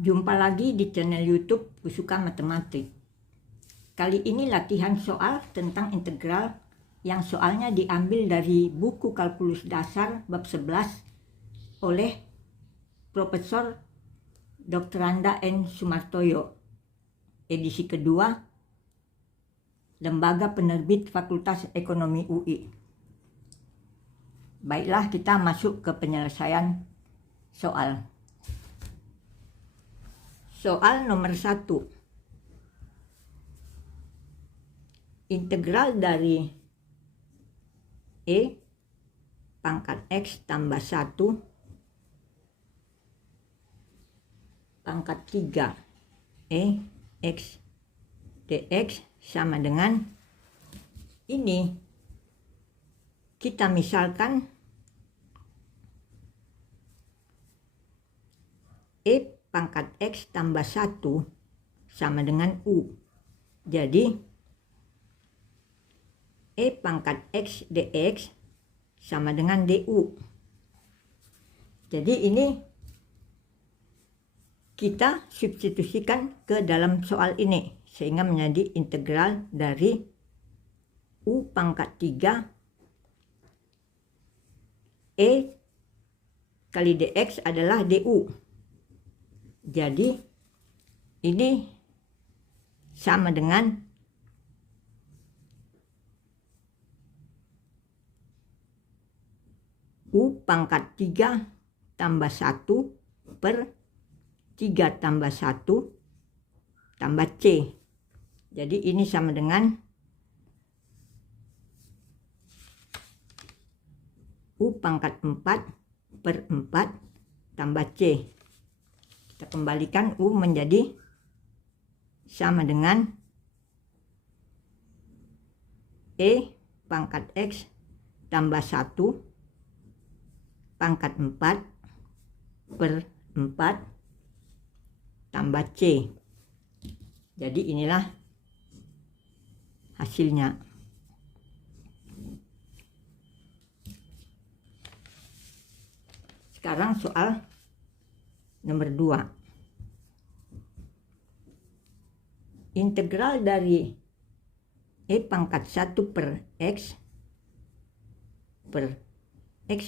Jumpa lagi di channel YouTube Kusuka Matematik. Kali ini latihan soal tentang integral yang soalnya diambil dari buku Kalkulus Dasar bab 11 oleh Profesor Dr. Anda N. Sumartoyo, edisi kedua, Lembaga Penerbit Fakultas Ekonomi UI. Baiklah, kita masuk ke penyelesaian soal. Soal nomor 1. Integral dari E pangkat X tambah 1 pangkat 3 E X dx sama dengan ini. Kita misalkan E pangkat X tambah 1 sama dengan U. Jadi E pangkat X dx sama dengan du. Jadi ini kita substitusikan ke dalam soal ini sehingga menjadi integral dari U pangkat 3 E kali dx adalah du. Jadi ini sama dengan U pangkat 3 tambah 1 per 3 tambah 1 tambah C. Jadi ini sama dengan U pangkat 4 per 4 tambah C. Kita kembalikan U menjadi sama dengan E pangkat X tambah 1 pangkat 4 per 4 tambah C. Jadi inilah hasilnya. Sekarang soal nomor 2. Integral dari E pangkat 1 per X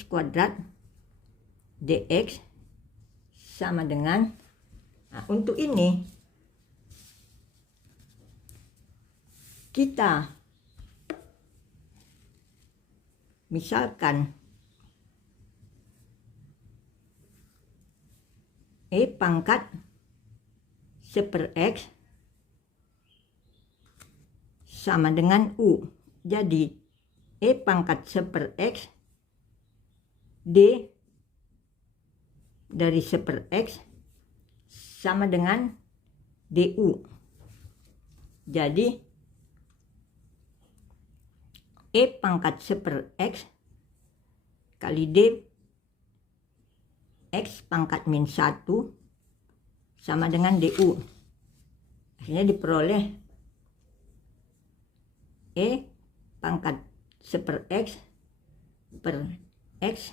kuadrat dx sama dengan, untuk ini kita misalkan E pangkat 1 per X sama dengan U. Jadi E pangkat 1 per X D dari 1 per X sama dengan du. Jadi E pangkat 1 per X kali D X pangkat min 1 sama dengan du. Akhirnya diperoleh E pangkat 1 per X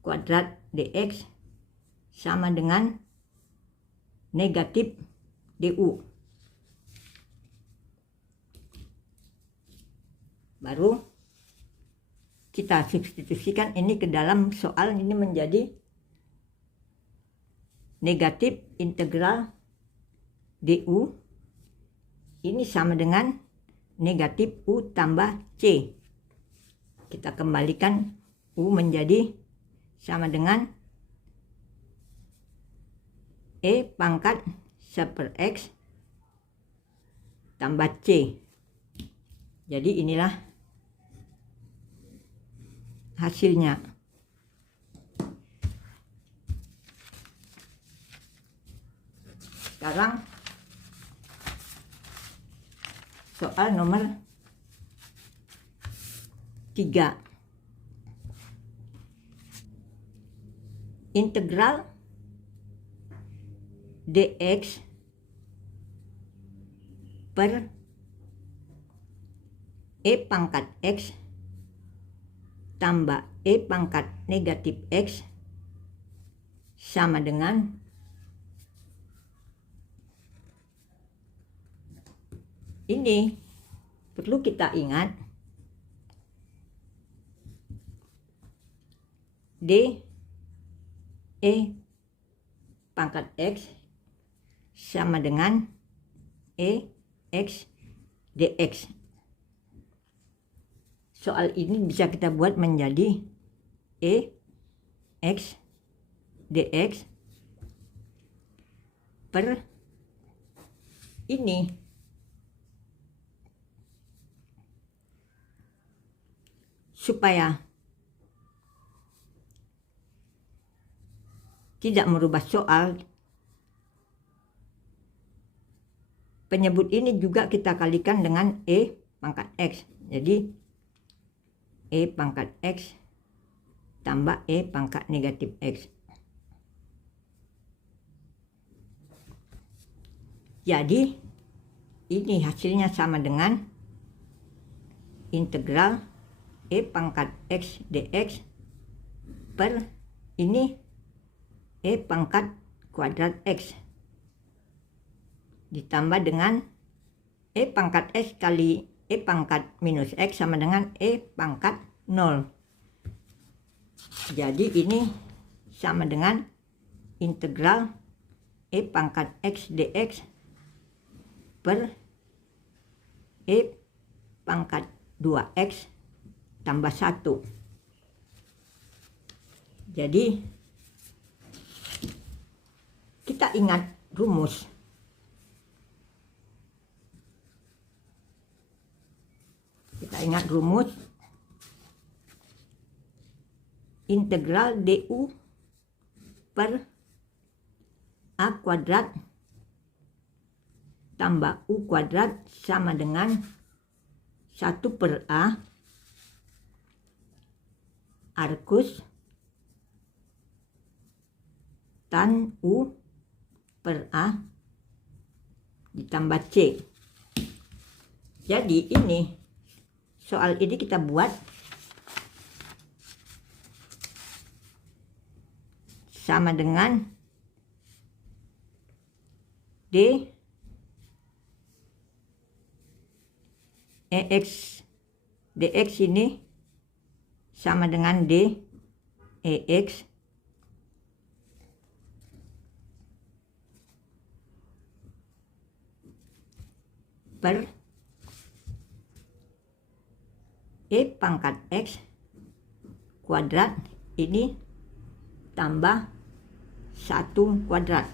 kuadrat dx sama dengan negatif du. Baru kita substitusikan ini ke dalam soal, ini menjadi negatif integral du. Ini sama dengan negatif U tambah C. Kita kembalikan U menjadi sama dengan E pangkat 1 per X tambah C. Jadi inilah hasilnya. Sekarang soal nomor 3. Integral dx per E pangkat X tambah E pangkat negatif X sama dengan ini perlu kita ingat D E pangkat X sama dengan E X dx. Soal ini bisa kita buat menjadi E X dx per ini supaya tidak merubah soal. Penyebut ini juga kita kalikan dengan E pangkat X. Jadi E pangkat X tambah E pangkat negatif X. Jadi ini hasilnya sama dengan integral E pangkat X dx per ini E pangkat kuadrat X ditambah dengan E pangkat X kali E pangkat minus X sama dengan E pangkat 0. Jadi ini sama dengan integral E pangkat X dx per E pangkat 2X tambah 1. Jadi kita ingat rumus. Kita ingat rumus integral du per a kuadrat tambah u kuadrat sama dengan 1 per a arcus tan u per a ditambah c. Jadi ini soal ini kita buat sama dengan D EX dx ini sama dengan D EX per E pangkat X kuadrat ini tambah 1 kuadrat.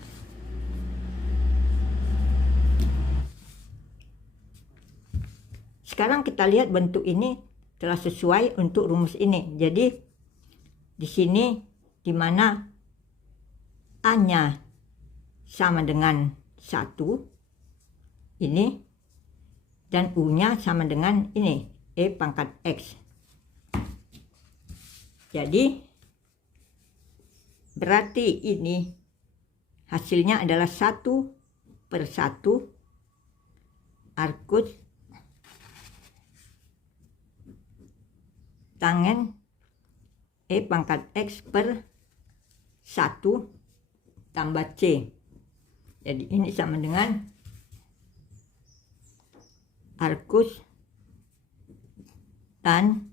Sekarang kita lihat bentuk ini telah sesuai untuk rumus ini. Jadi di sini dimana A-nya sama dengan 1 ini dan U-nya sama dengan ini E pangkat X. Jadi berarti ini hasilnya adalah 1 per 1 arcus tangen E pangkat X per 1 tambah C. Jadi ini sama dengan arcus tan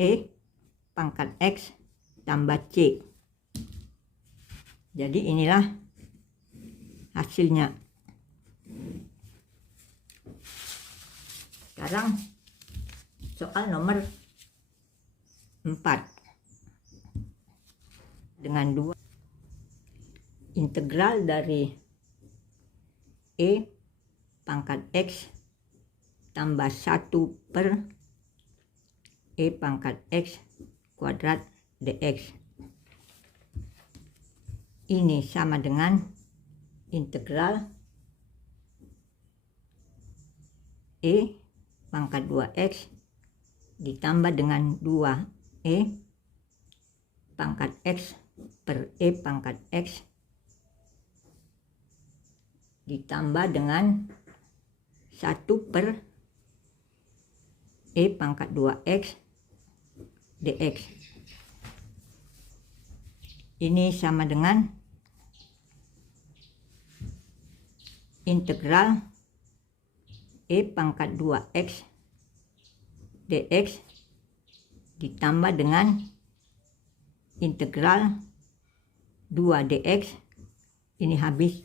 E pangkat X tambah C. Jadi inilah hasilnya. Sekarang soal nomor 4 dengan 2 integral dari E pangkat X tambah 1 per E pangkat X kuadrat dx. Ini sama dengan integral E pangkat 2X ditambah dengan 2E pangkat X per E pangkat X ditambah dengan 1 per E pangkat 2X dx. Ini sama dengan integral E pangkat 2x dx ditambah dengan integral 2 dx ini habis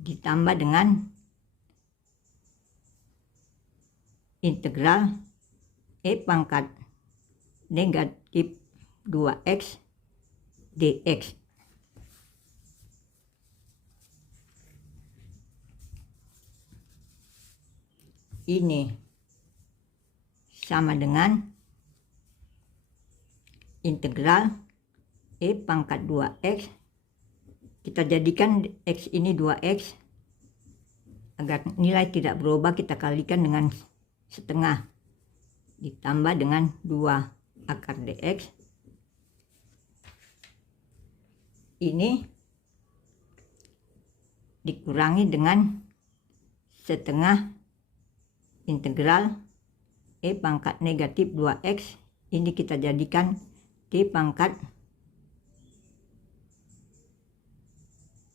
ditambah dengan integral E pangkat negatif 2x dx. Ini sama dengan integral E pangkat 2x, kita jadikan x ini 2x, agar nilai tidak berubah kita kalikan dengan setengah, ditambah dengan 2 akar dx. Ini dikurangi dengan setengah integral E pangkat negatif 2x, ini kita jadikan D pangkat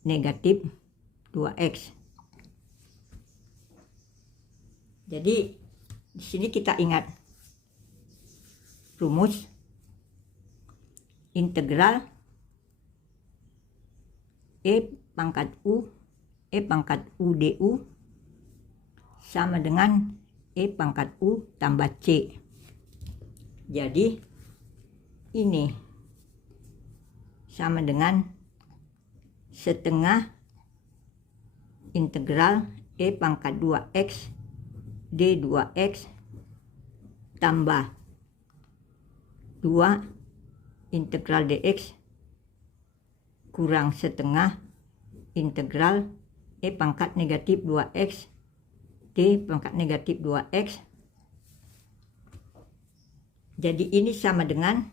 negatif 2x. Jadi di sini kita ingat rumus integral E pangkat U du sama dengan E pangkat U tambah C. Jadi ini sama dengan setengah integral E pangkat 2x D 2x tambah 2 integral dx kurang setengah integral E pangkat negatif 2x D pangkat negatif 2x. Jadi ini sama dengan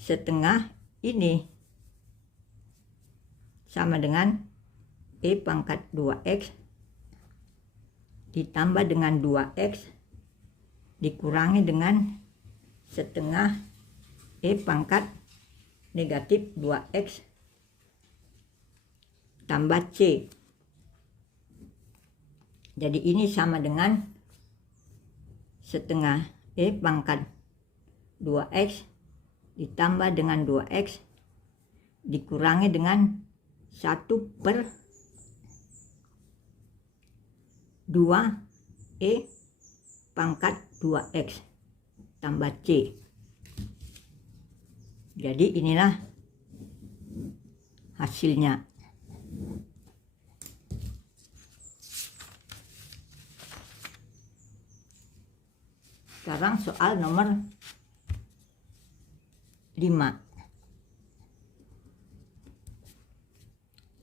setengah ini sama dengan E pangkat 2x ditambah dengan 2x dikurangi dengan setengah E pangkat negatif 2x tambah C. Jadi ini sama dengan setengah E pangkat 2x ditambah dengan 2x dikurangi dengan 1/2 E pangkat 2x tambah C. Jadi inilah hasilnya. Sekarang soal nomor 5.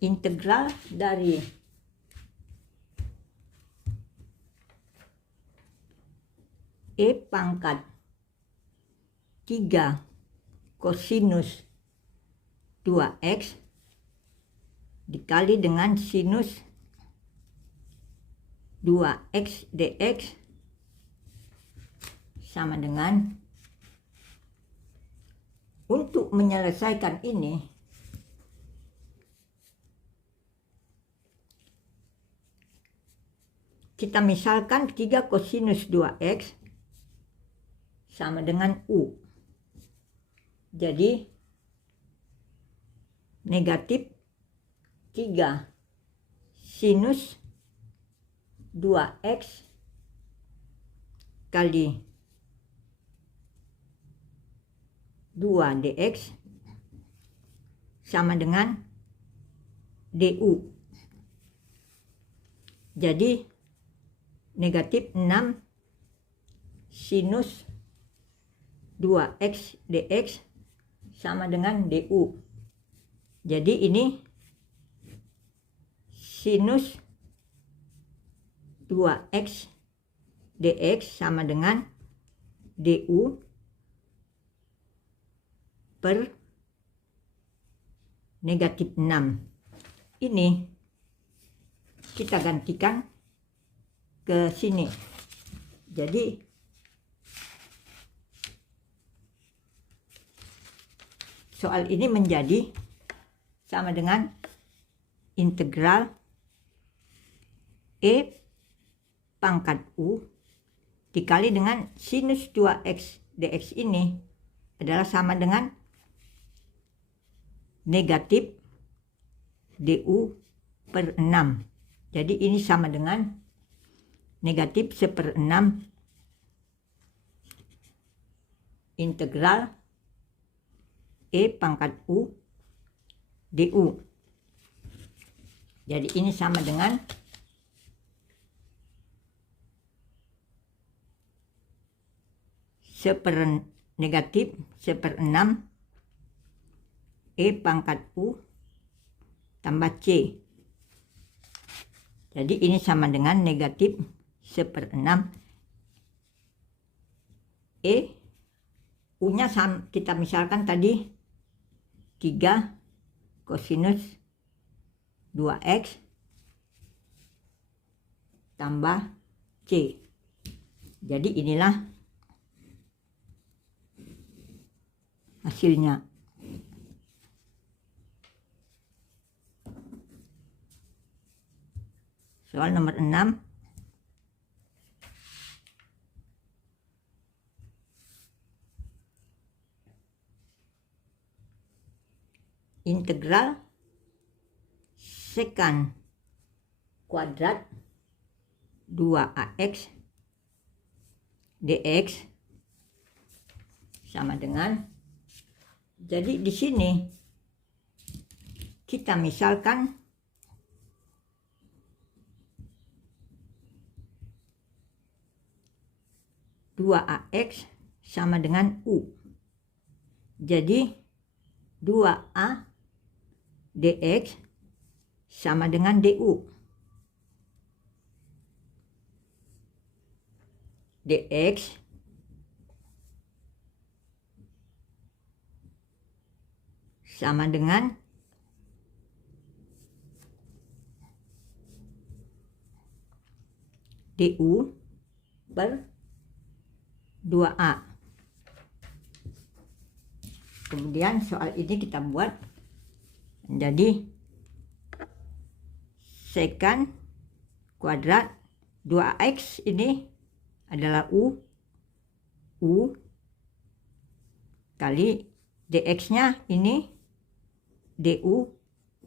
Integral dari E pangkat 3 kosinus 2x dikali dengan sinus 2x dx sama dengan, untuk menyelesaikan ini kita misalkan 3 kosinus 2x sama dengan U. Jadi negatif 3 sinus 2x kali 2 dx sama dengan du. Jadi negatif 6 sinus 2x dx sama dengan du. Jadi ini sinus 2x dx sama dengan du per negatif 6. Ini kita gantikan ke sini. Jadi soal ini menjadi sama dengan integral E pangkat U dikali dengan sinus 2x dx ini adalah sama dengan negatif du per 6. Jadi ini sama dengan negatif 1/6 integral E pangkat U du. Jadi ini sama dengan negatif 1/6 E pangkat U tambah C. Jadi ini sama dengan negatif 1/6 E. U-nya kita misalkan tadi 3 kosinus 2x tambah C. Jadi inilah hasilnya. Soal nomor 6. Integral sekant kuadrat 2ax dx sama dengan, jadi di sini kita misalkan (2ax) sama dengan u. Jadi 2a dx sama dengan du. Dx sama dengan du per 2a. Kemudian soal ini kita buat menjadi sekant kuadrat 2x ini adalah u kali dx-nya ini du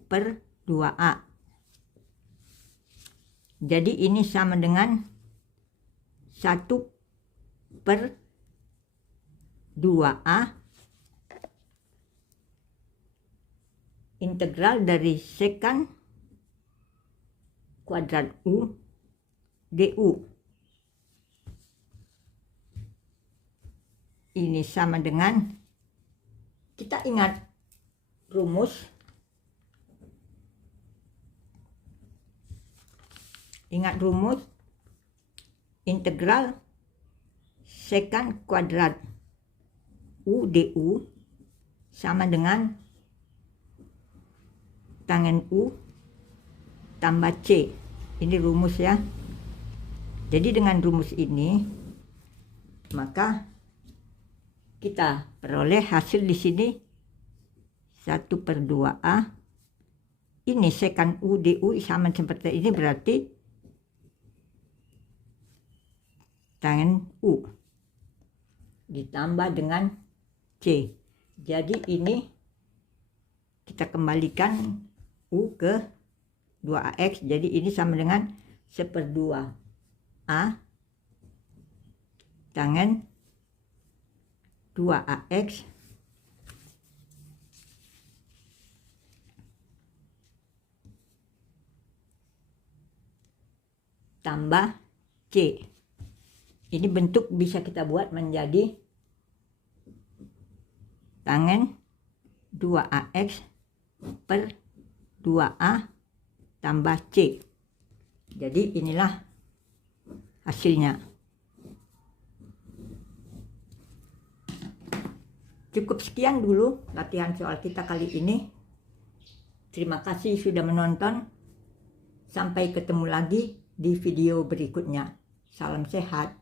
per 2a. Jadi ini sama dengan 1 per 2a integral dari sekant kuadrat u du. Ini sama dengan, kita ingat rumus, integral sekant kuadrat u du sama dengan tangen u tambah c. Ini rumus ya. Jadi dengan rumus ini maka kita peroleh hasil di sini 1 per 2a. Ini sekant u du sama seperti ini, berarti tangen u ditambah dengan c. Jadi ini kita kembalikan u ke 2ax, jadi ini sama dengan 1/2a tangen 2ax tambah c. Ini bentuk bisa kita buat menjadi tangen 2ax per 2a tambah c. Jadi inilah hasilnya. Cukup sekian dulu latihan soal kita kali ini. Terima kasih sudah menonton. Sampai ketemu lagi di video berikutnya. Salam sehat.